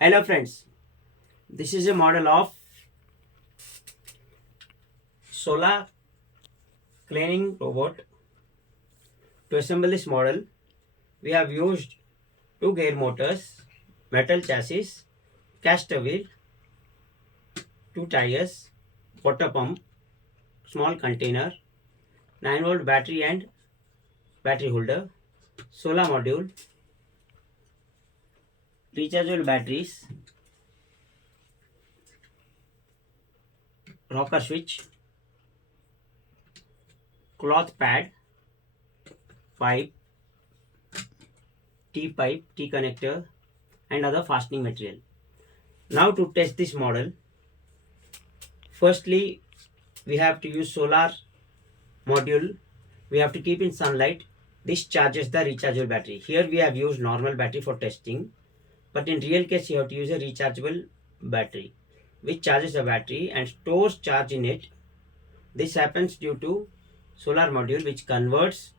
Hello friends, this is a model of solar cleaning robot. To assemble this model, we have used two gear motors, metal chassis, caster wheel, two tires, water pump, small container, 9-volt battery and battery holder, solar module, rechargeable batteries, rocker switch, cloth pad, pipe, T-pipe, T-connector and other fastening material. Now to test this model, firstly we have to use solar module. We have to keep in sunlight. This charges the rechargeable battery. Here we have used normal battery for testing, but in real case you have to use a rechargeable battery which charges the battery and stores charge in it. This happens due to solar module which converts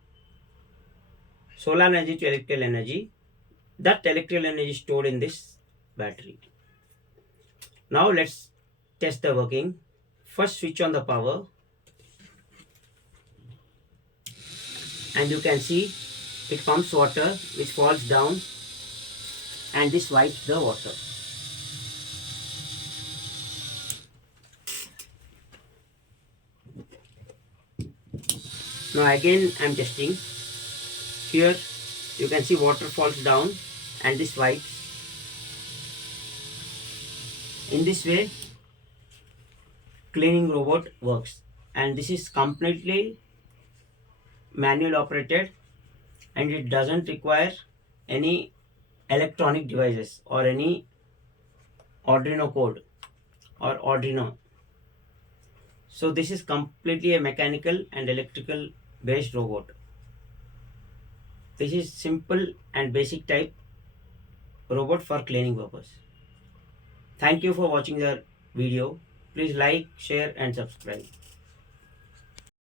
solar energy to electrical energy. That electrical energy is stored in this battery. Now let's test the working. First switch on the power and you can see it pumps water which falls down and this wipes the water. Now again I am testing. Here you can see water falls down and this wipes. In this way cleaning robot works, and this is completely manual operated and it doesn't require any electronic devices or any Arduino code or Arduino. So this is completely a mechanical and electrical based robot. This is simple and basic type robot for cleaning purpose. Thank you for watching the video. Please like, share and subscribe.